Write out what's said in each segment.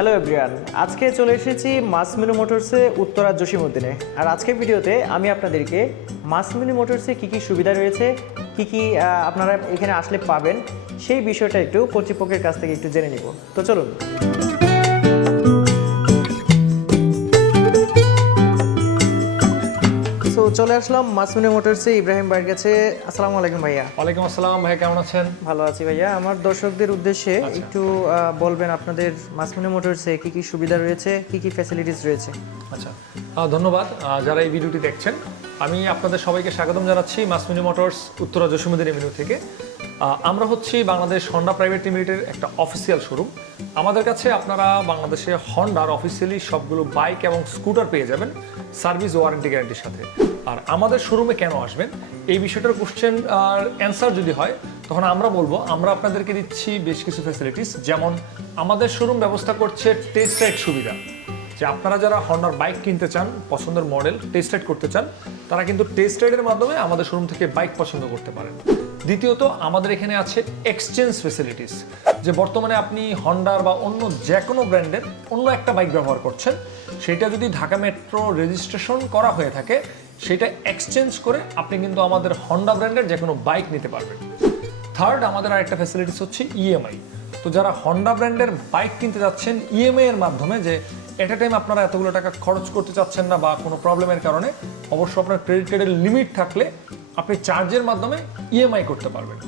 Hello everyone আজকে চলে এসেছি মাসমিনু মোটরসে উত্তরা জসিমুদ্দিনে আর আজকের ভিডিওতে আমি আপনাদেরকে মাসমিনু মোটরসে কি কি সুবিধা রয়েছে, কি কি আপনারা এখানে আসলে পাবেন, সেই বিষয়টা একটু কর্তৃপক্ষের কাছ থেকে একটু জেনে নিব। তো চলুন। চলে আসলাম মাসমিনু মোটরসে ইব্রাহিম ভাইয়ের কাছে। আসসালামু আলাইকুম ভাইয়া। ওয়ালাইকুম আসসালাম ভাই কেমন আছেন? ভালো আছি ভাইয়া। আমার দর্শকদের উদ্দেশ্যে একটু আহ, বলবেন আপনাদের মাসমিনু মোটরসে কি কি সুবিধা রয়েছে কি কি ফ্যাসিলিটিস রয়েছে? আচ্ছা। ধন্যবাদ যারা এই ভিডিওটি দেখছেন। আমি আপনাদের সবাইকে স্বাগতম জানাচ্ছি মাসমিনি মোটরস উত্তরা জসুমুদ্দিন এভিনিউ থেকে। আমরা হচ্ছি বাংলাদেশ হন্ডা প্রাইভেট লিমিটেডের একটা অফিসিয়াল শোরুম আমাদের কাছে আপনারা বাংলাদেশে হন্ডার অফিসিয়ালি সবগুলো বাইক এবং স্কুটার পেয়ে যাবেন সার্ভিস ওয়ারেন্টি গ্যারান্টির সাথে। আর আমাদের শোরুমে কেন আসবেন? এই বিষয়টার কোশ্চেন আর অ্যান্সার যদি হয়, তখন আমরা বলব, আমরা আপনাদেরকে দিচ্ছি বেশ কিছু ফ্যাসিলিটিস যেমন, আমাদের শোরুম ব্যবস্থা করছে টেস্ট রাইড সুবিধা। যে আপনারা যারা হন্ডার বাইক কিনতে চান, পছন্দের মডেল টেস্ট রাইড করতে চান, তারা কিন্তু টেস্ট রাইডের মাধ্যমে আমাদের শোরুম থেকে বাইক পছন্দ করতে পারেন। দ্বিতীয়ত, আমাদের এখানে আছে এক্সচেঞ্জ ফেসিলিটিস যে বর্তমানে আপনি হন্ডার বা অন্য যে কোনো ব্র্যান্ডের অন্য একটা বাইক ব্যবহার করছেন, সেটা যদি ঢাকা মেট্রো রেজিস্ট্রেশন করা হয়ে থাকে, সেটা এক্সচেঞ্জ করে আপনি কিন্তু আমাদের হন্ডা ব্র্যান্ডের যে কোনো বাইক নিতে পারবেন। থার্ড আমাদের আরেকটা ফ্যাসিলিটিস হচ্ছে ইএমআই তো যারা হন্ডা ব্র্যান্ডের বাইক কিনতে যাচ্ছেন ইএমআই এর মাধ্যমে যে এট টাইম আপনারা এতগুলো টাকা খরচ করতে চাচ্ছেন না বা কোনো প্রবলেমের কারণে, অবশ্য আপনার ক্রেডিট কার্ডের লিমিট থাকলে আপনি চার্জের মাধ্যমে ইএমআই করতে পারবেন।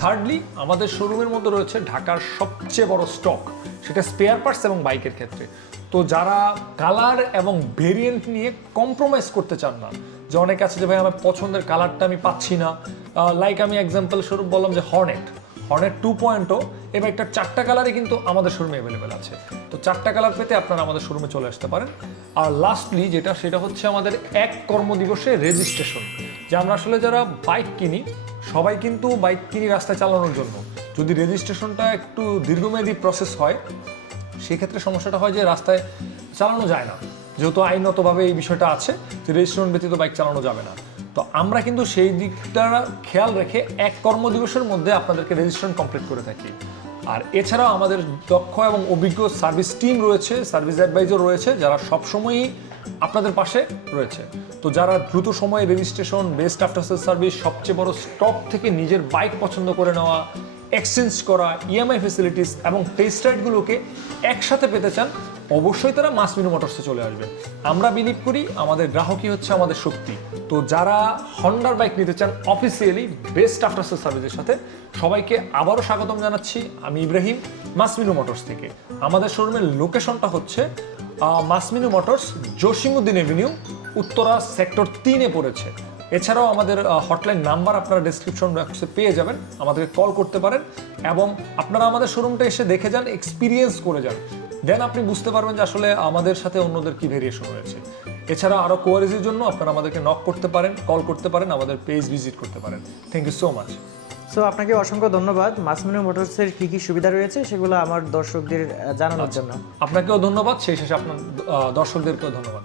থার্ডলি আমাদের শোরুমের মধ্যে রয়েছে ঢাকার সবচেয়ে বড় স্টক সেটা স্পেয়ার পার্টস এবং বাইকের ক্ষেত্রে। তো যারা কালার এবং ভেরিয়েন্ট নিয়ে কম্প্রোমাইজ করতে চান না, যে অনেক আছে যে, ভাই, আমার পছন্দের কালারটা আমি পাচ্ছি না। লাইক আমি এক্সাম্পল স্বরূপ বললাম যে হর্নেট হর্নেট টু পয়েন্টও এই বাইকটার চারটা কালারই কিন্তু আমাদের শোরুমে অ্যাভেলেবেল আছে। তো চারটা কালার পেতে আপনারা আমাদের শোরুমে চলে আসতে পারেন। আর লাস্টলি যেটা, সেটা হচ্ছে আমাদের এক কর্মদিবসে রেজিস্ট্রেশন যে আমরা আসলে যারা বাইক কিনি, সবাই কিন্তু বাইক কিনি রাস্তায় চালানোর জন্য। যদি রেজিস্ট্রেশনটা একটু দীর্ঘমেয়াদী প্রসেস হয়, সেক্ষেত্রে সমস্যাটা হয় যে রাস্তায় চালানো যায় না। যেহেতু আইনতভাবে এই বিষয়টা আছে যে রেজিস্ট্রেশন ব্যতীত বাইক চালানো যাবে না। তো আমরা কিন্তু সেই দিকটা খেয়াল রেখে এক কর্মদিবসের মধ্যে আপনাদেরকে রেজিস্ট্রেশন কমপ্লিট করে থাকি। আর এছাড়াও আমাদের দক্ষ এবং অভিজ্ঞ সার্ভিস টিম রয়েছে সার্ভিস অ্যাডভাইজার রয়েছে, যারা সবসময়ই আপনাদের পাশে রয়েছে। তো যারা দ্রুত সময়ে registration best after sale service সবচেয়ে বড় স্টক থেকে নিজের বাইক পছন্দ করে নেওয়া এক্সচেঞ্জ করা ইএমআই ফেসিলিটিস এবং টেস্ট রাইডগুলোকে একসাথে পেতে চান অবশ্যই তারা মাসমিনু মোটরসে চলে আসবে। আমরা বিলিভ করি আমাদের গ্রাহকই হচ্ছে আমাদের শক্তি। তো যারা হন্ডার বাইক নিতে চান অফিসিয়ালি বেস্ট আফটার সেল সার্ভিসের সাথে সবাইকে আবারও স্বাগতম জানাচ্ছি। আমি ইব্রাহিম মাসমিনু মোটরস থেকে। আমাদের শোরুমের লোকেশনটা হচ্ছে মাসমিনু motors Jasimuddin avenue Uttara sector তিনে পড়েছে। এছাড়াও আমাদের হটলাইন নাম্বার আপনারা ডেসক্রিপশন বক্সে পেয়ে যাবেন। আমাদেরকে কল করতে পারেন এবং আপনারা আমাদের শোরুমটা এসে দেখে যান এক্সপিরিয়েন্স করে যান। দেন আপনি বুঝতে পারবেন যে আসলে আমাদের সাথে অন্যদের কি ভেরিয়েশন রয়েছে এছাড়া আরও কোয়ারিজের জন্য আপনারা আমাদেরকে নক করতে পারেন কল করতে পারেন আমাদের পেজ ভিজিট করতে পারেন। Thank you so much so আপনাকে অসংখ্য ধন্যবাদ। মাসমিনু মোটরসের কি কি সুবিধা রয়েছে সেগুলো আমার দর্শকদের জানানোর জন্য। আপনাকেও ধন্যবাদ। সেই শেষে আপনার দর্শকদেরকেও ধন্যবাদ।